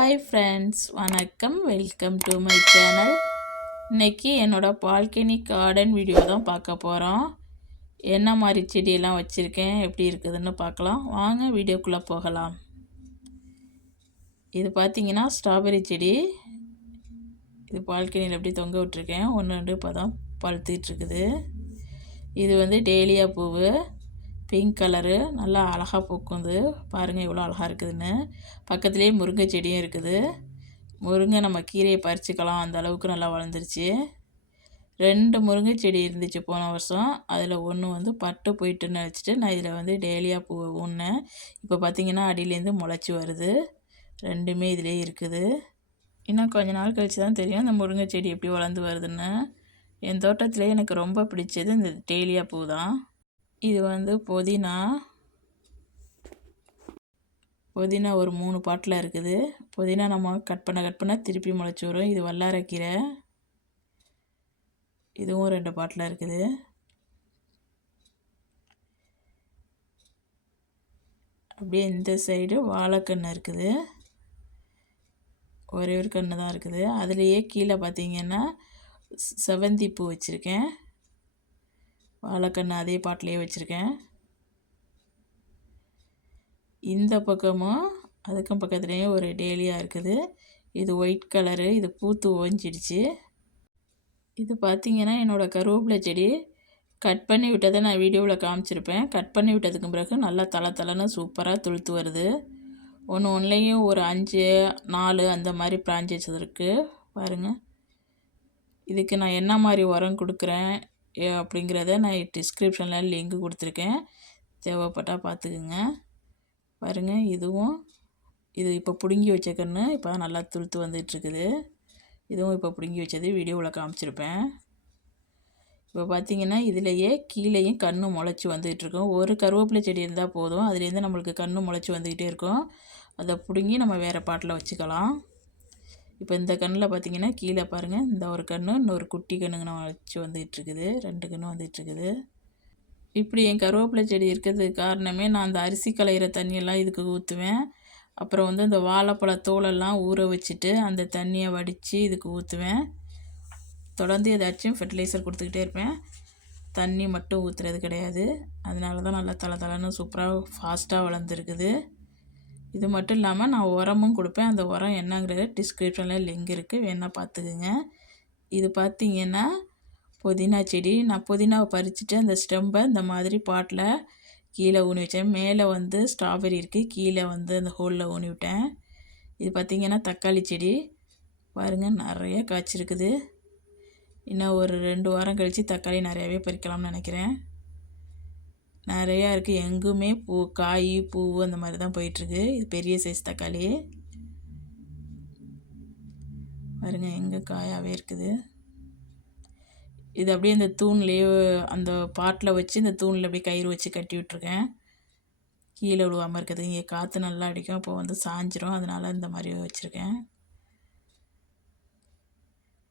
Hi friends, வணக்கம். Welcome to my channel. இன்றைக்கி என்னோடய பால்கனி கார்டன் வீடியோ தான் பார்க்க போகிறோம். என்ன மாதிரி செடியெல்லாம் வச்சுருக்கேன், எப்படி இருக்குதுன்னு பார்க்கலாம். வாங்க வீடியோக்குள்ளே போகலாம். இது பார்த்திங்கன்னா ஸ்ட்ராபெரி செடி. இது பால்கனியில் எப்படி தொங்க விட்டுருக்கேன். 1-2 இப்போ தான் பழுத்துட்ருக்குது. இது வந்து டேலியா பூவு, பிங்க் கலரு, நல்லா அழகாக பூக்குது. பாருங்கள் எவ்வளோ அழகாக இருக்குதுன்னு. பக்கத்துலேயே முருங்கை செடியும் இருக்குது. முருங்கை நம்ம கீரையை பறிச்சுக்கலாம், அந்த அளவுக்கு நல்லா வளர்ந்துருச்சு. 2 முருங்கை செடி இருந்துச்சு போன வருஷம். அதில் ஒன்று வந்து பட்டு போயிட்டுன்னு நினச்சிட்டு நான் இதில் வந்து டேலியா பூ ஊன்னேன். இப்போ பார்த்திங்கன்னா அடியிலேருந்து முளைச்சி வருது. 2மே இதிலே இருக்குது. இன்னும் கொஞ்ச நாள் கழித்து தான் தெரியும் இந்த முருங்கை செடி எப்படி வளர்ந்து வருதுன்னு. என் தோட்டத்திலே எனக்கு ரொம்ப பிடிச்சது இந்த டேலியா பூ தான். இது வந்து புதினா ஒரு 3 பாட்டில் இருக்குது. புதினா நம்ம கட் பண்ண திருப்பி முளைச்சி வரும். இது வல்லாரைக்கீரை, இதுவும் 2 பாட்டில் இருக்குது. அப்படியே இந்த சைடு வாழைக்கன்று இருக்குது. ஒரே ஒரு கன்று தான் இருக்குது. அதுலேயே கீழே பார்த்திங்கன்னா செவந்தி பூ வச்சுருக்கேன். வாழைக்கன்று அதே பாட்டிலையே வச்சுருக்கேன். இந்த பக்கமும் அதுக்கும் பக்கத்துலேயும் ஒரு டேலியா இருக்குது. இது ஒயிட் கலரு. இது பூத்து ஓஞ்சிடுச்சு. இது பார்த்திங்கன்னா என்னோடய கருவேப்பிலை செடி. கட் பண்ணி விட்டதை நான் வீடியோவில் காமிச்சிருப்பேன். கட் பண்ணி விட்டதுக்கு பிறகு நல்லா தளன்னு சூப்பராக துளுத்து வருது. ஒன்றுலேயும் ஒரு 5-4 அந்த மாதிரி பிரான்ச்சஸ் இருக்குது. பாருங்கள். இதுக்கு நான் என்ன மாதிரி உரம் கொடுக்குறேன் அப்படிங்கிறத நான் டிஸ்கிரிப்ஷனில் லிங்க் கொடுத்துருக்கேன். தேவைப்பட்டால் பார்த்துக்குங்க. பாருங்கள், இது இப்போ பிடுங்கி வச்ச கன்று இப்போ நல்லா துளுத்து வந்துட்டுருக்குது. இதுவும் இப்போ பிடுங்கி வச்சது வீடியோவில் காமிச்சிருப்பேன். இப்போ பார்த்திங்கன்னா இதிலையே கீழேயும் கன்று முளைச்சி வந்துகிட்ருக்கும். ஒரு கருவேப்பிலை செடி இருந்தால் போதும், அதுலேருந்து நம்மளுக்கு கன்று முளைச்சி வந்துக்கிட்டே இருக்கும். அதை பிடுங்கி நம்ம வேறு பாட்டில் வச்சுக்கலாம். இப்போ இந்த கண்ணில் பார்த்திங்கன்னா கீழே பாருங்கள், இந்த ஒரு கன்று இன்னொரு குட்டி கன்றுங்க வச்சு வந்துகிட்ருக்குது. 2 கன்று வந்துகிட்ருக்குது. இப்படி என் கருவேப்பிலை செடி இருக்கிறதுக்கு காரணமே நான் அந்த அரிசி களையிற தண்ணியெல்லாம் இதுக்கு ஊற்றுவேன். அப்புறம் வந்து இந்த வாழைப்பழ தோலெல்லாம் ஊற வச்சுட்டு அந்த தண்ணியை வடித்து இதுக்கு ஊற்றுவேன். தொடர்ந்து ஏதாச்சும் ஃபெர்டிலைசர் கொடுத்துக்கிட்டே இருப்பேன். தண்ணி மட்டும் ஊற்றுறது கிடையாது. அதனால தான் நல்லா தளன்னு சூப்பராக ஃபாஸ்ட்டாக வளர்ந்துருக்குது. இது மட்டும் இல்லாமல் நான் உரமும் கொடுப்பேன். அந்த உரம் என்னங்கிறது டிஸ்கிரிப்ஷனில் லிங்க் இருக்குது, வேணால் பார்த்துக்குங்க. இது பார்த்திங்கன்னா புதினா செடி. நான் புதினாவை பறிச்சுட்டு அந்த ஸ்டெம்பை இந்த மாதிரி பாட்டில் கீழே ஊனி வச்சேன். மேலே வந்து ஸ்ட்ராபெரி இருக்குது, கீழே வந்து அந்த ஹோலில் ஊனி விட்டேன். இது பார்த்திங்கன்னா தக்காளி செடி. பாருங்கள் நிறைய காய்ச்சிருக்குது. இன்னும் ஒரு 2 வாரம் கழித்து தக்காளி நிறையாவே பறிக்கலாம்னு நினைக்கிறேன். நிறையா இருக்குது. எங்குமே காய் பூ அந்த மாதிரி தான் போயிட்டுருக்கு. இது பெரிய சைஸ் தக்காளி. பாருங்கள் எங்கே காயாகவே இருக்குது. இது அப்படியே இந்த தூண்லேயே அந்த பாட்டில் வச்சு இந்த தூணில் அப்படியே கயிறு வச்சு கட்டி விட்ருக்கேன், கீழே விழுவாமல் இருக்குது. இங்கே காற்று நல்லா அடிக்கும், அப்போ வந்து சாஞ்சிரும். அதனால் இந்த மாதிரி வச்சுருக்கேன்.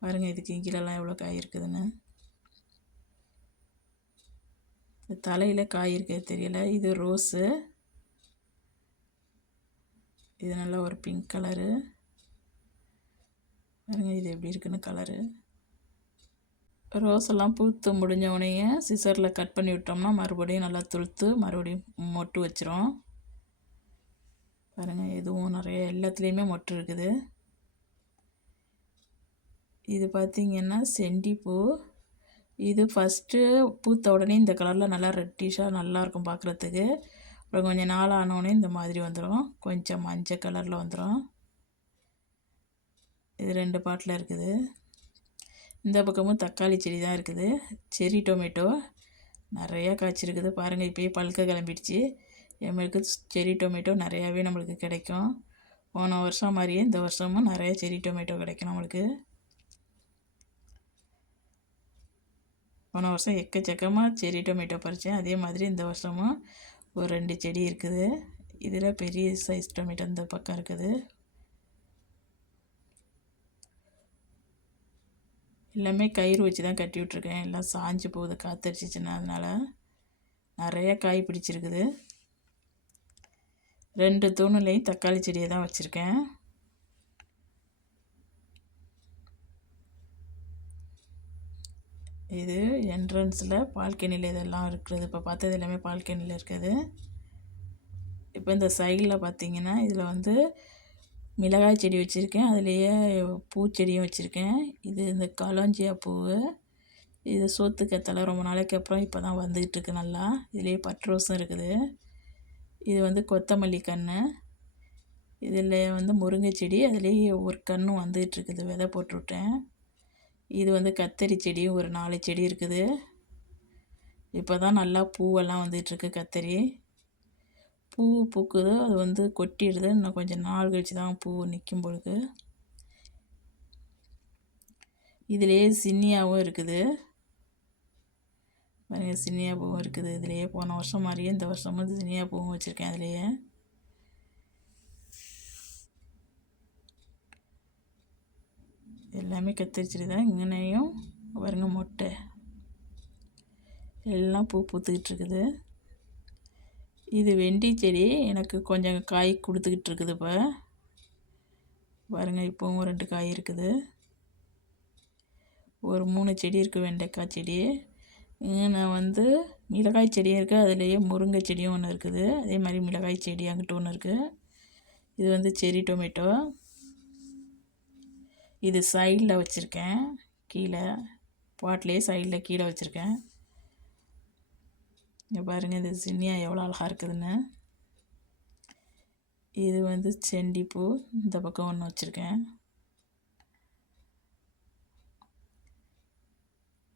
பாருங்கள் இதுக்கு கீழெல்லாம் எவ்வளோ காய் இருக்குதுன்னு. இந்த தலையில் காய் இருக்கிறது தெரியல. இது ரோஸு. இது நல்லா ஒரு பிங்க் கலரு. பாருங்கள் இது எப்படி இருக்குன்னு கலரு. ரோஸெல்லாம் பூத்து முடிஞ்ச உடனே சிசரில் கட் பண்ணி விட்டோம்னா மறுபடியும் நல்லா துளுத்து மறுபடியும் மொட்டு வச்சிரும். பாருங்கள் இதுவும் நிறைய எல்லாத்துலேயுமே மொட்டு இருக்குது. இது பார்த்திங்கன்னா செண்டிப்பூ. இது ஃபஸ்ட்டு பூத்த உடனே இந்த கலரில் நல்லா ரெட்டிஷாக நல்லாயிருக்கும் பார்க்குறதுக்கு. அப்புறம் கொஞ்சம் நாள் ஆனோடனே இந்த மாதிரி வந்துடும், கொஞ்சம் மஞ்சள் கலரில் வந்துடும். இது 2 பாட்டில் இருக்குது. இந்த பக்கமும் தக்காளி செடி தான் இருக்குது. செரி டொமேட்டோ நிறையா காய்ச்சிருக்குது. பாருங்கள் இப்போயே பழுக்க கிளம்பிடுச்சு. நம்மளுக்கு செரி டொமேட்டோ நிறையாவே நம்மளுக்கு கிடைக்கும். போன வருஷம் மாதிரியே இந்த வருஷமும் நிறைய செரி டொமேட்டோ கிடைக்கும் நம்மளுக்கு. போன வருஷம் எக்கச்சக்கமாக செரி டொமேட்டோ பறித்தேன். அதே மாதிரி இந்த வருஷமும் ஒரு 2 செடி இருக்குது. இதில் பெரிய சைஸ் டொமேட்டோ இந்த பக்கம் இருக்குது. எல்லாமே கயிறு வச்சு தான் கட்டி விட்ருக்கேன். எல்லாம் சாஞ்சு போகுது காற்றடிச்சிச்சின்னா. அதனால் நிறைய காய் பிடிச்சிருக்குது. 2 தூணுலேயும் தக்காளி செடியை தான் வச்சுருக்கேன். இது என்ட்ரன்ஸில் பால்கனியில் இதெல்லாம் இருக்கிறது. இப்போ பார்த்தது எல்லாமே பால்கனியில் இருக்குது. இப்போ இந்த சைடில் பார்த்தீங்கன்னா இதில் வந்து மிளகாய் செடி வச்சுருக்கேன். அதுலேயே பூச்செடியும் வச்சுருக்கேன். இது இந்த களஞ்சியா பூவு. இது சோத்துக்கத்தலை ரொம்ப நாளைக்கு அப்புறம் இப்போ தான் வந்துக்கிட்டு நல்லா. இதுலேயே பட் ரோஸும் இருக்குது. இது வந்து கொத்தமல்லி கன்று. இதில் வந்து முருங்கை செடி, அதுலேயே ஒரு கன்றும் வந்துகிட்ருக்குது. விதை போட்டுவிட்டேன். இது வந்து கத்தரி செடி ஒரு 4 செடி இருக்குது. இப்போ தான் நல்லா பூவெல்லாம் வந்துகிட்ருக்கு. கத்தரி பூ பூக்குது, அது வந்து கொட்டிடுது. இன்னும் கொஞ்சம் நாள் கழிச்சு தான் பூ நிற்கும் பொழுது. இதுலேயே சின்னியாவும் இருக்குது. பாருங்க, சின்னியா பூவும் இருக்குது. இதுலேயே போன வருஷம் மாதிரியே இந்த வருஷமும் சின்னியா பூவும் வச்சுருக்கேன். அதுலேயே எல்லாமே கத்தரி செடி தான். இங்கனையும் பாருங்க, மொட்டை எல்லாம் பூ பூத்துக்கிட்டு இருக்குது. இது வெண்டி செடி. எனக்கு கொஞ்சம் காய் கொடுத்துக்கிட்டு இருக்குது. இப்போ பாருங்கள், இப்போவும் 2 காய் இருக்குது. ஒரு 3 செடி இருக்குது வெண்டைக்காய் செடி. நான் வந்து மிளகாய் செடியும் இருக்குது. அதுலேயே முருங்கை செடியும் ஒன்று இருக்குது. அதே மாதிரி மிளகாய் செடி அங்கிட்ட ஒன்று இருக்குது. இது வந்து செரி டொமேட்டோ. இது சைடில் வச்சுருக்கேன். கீழே பாட்லேயே சைடில் கீழே வச்சுருக்கேன். இங்கே பாருங்கள், இது சின்னியா எவ்வளோ அழகாக இருக்குதுன்னு. இது வந்து செண்டிப்பூ. இந்த பக்கம் ஒன்று வச்சுருக்கேன்.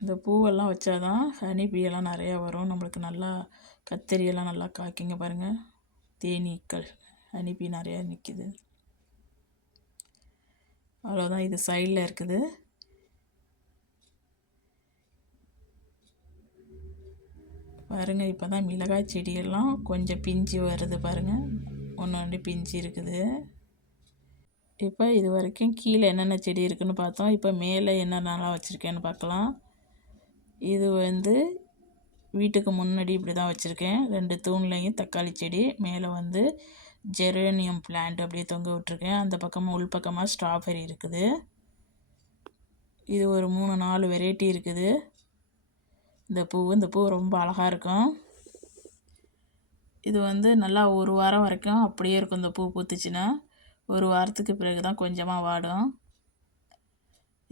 இந்த பூவெல்லாம் வச்சாதான் ஹனி பீயெல்லாம் நிறையா வரும். நம்மளுக்கு நல்லா கத்தரியெல்லாம் நல்லா காய்க்குங்க. பாருங்கள், தேனீக்கள் ஹனி பீ நிறையா நிற்கிது. அவ்வளோதான். இது சைடில் இருக்குது. பாருங்கள், இப்போ தான் மிளகாய் செடியெல்லாம் கொஞ்சம் பிஞ்சு வருது. பாருங்கள், ஒன்று பிஞ்சு இருக்குது. இப்போ இது வரைக்கும் கீழே என்னென்ன செடி இருக்குதுன்னு பார்த்தோம். இப்போ மேலே என்னென்னலாம் வச்சுருக்கேன்னு பார்க்கலாம். இது வந்து வீட்டுக்கு முன்னாடி இப்படி தான் வச்சுருக்கேன். 2 தூண்லையும் தக்காளி செடி, மேலே வந்து ஜெரேனியம் பிளான்ட் அப்படியே தொங்க விட்டுருக்கேன். அந்த பக்கமாக உள்பக்கமாக ஸ்ட்ராபெரி இருக்குது. இது ஒரு 3-4 வெரைட்டி இருக்குது. இந்த பூ ரொம்ப அழகாக இருக்கும். இது வந்து நல்லா 1 வாரம் வரைக்கும் அப்படியே இருக்கும். இந்த பூ பூத்துச்சுன்னா 1 வாரத்துக்கு பிறகு தான் கொஞ்சமாக வாடும்.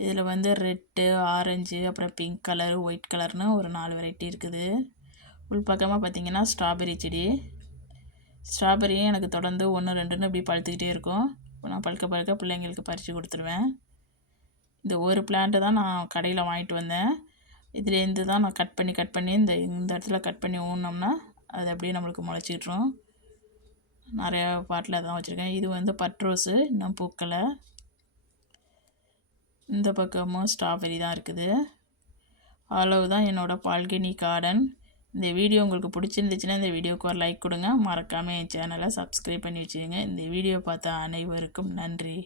இதில் வந்து ரெட்டு, ஆரஞ்சு, அப்புறம் பிங்க் கலர், ஒயிட் கலர்னு ஒரு 4 வெரைட்டி இருக்குது. உள்பக்கமாக பார்த்திங்கன்னா ஸ்ட்ராபெரி செடி. ஸ்ட்ராபெரியும் எனக்கு தொடர்ந்து 1-2ன்னு இப்படி பழுத்துக்கிட்டே இருக்கும். இப்போ நான் பழுக்க பிள்ளைங்களுக்கு பறித்து கொடுத்துருவேன். இந்த ஒரு பிளான்ட்டு தான் நான் கடையில் வாங்கிட்டு வந்தேன். இதுலேருந்து தான் நான் கட் பண்ணி இந்த இடத்துல கட் பண்ணி ஊனோம்னா அது அப்படியே நம்மளுக்கு முளைச்சிக்கிட்டுரும். நிறையா பாட்டில் தான் வச்சுருக்கேன். இது வந்து பட் ரோஸு, இன்னும் பூக்களை. இந்த பக்கமும் ஸ்ட்ராபெரி தான் இருக்குது. அவ்வளவுதான் என்னோடய பால்கனி கார்டன். இந்த வீடியோ உங்களுக்கு பிடிச்சிருந்துச்சுன்னா இந்த வீடியோவுக்கு ஒரு லைக் கொடுங்க. மறக்காமல் என் சேனலை சப்ஸ்கிரைப் பண்ணி வச்சுக்கோங்க. இந்த வீடியோ பார்த்த அனைவருக்கும் நன்றி.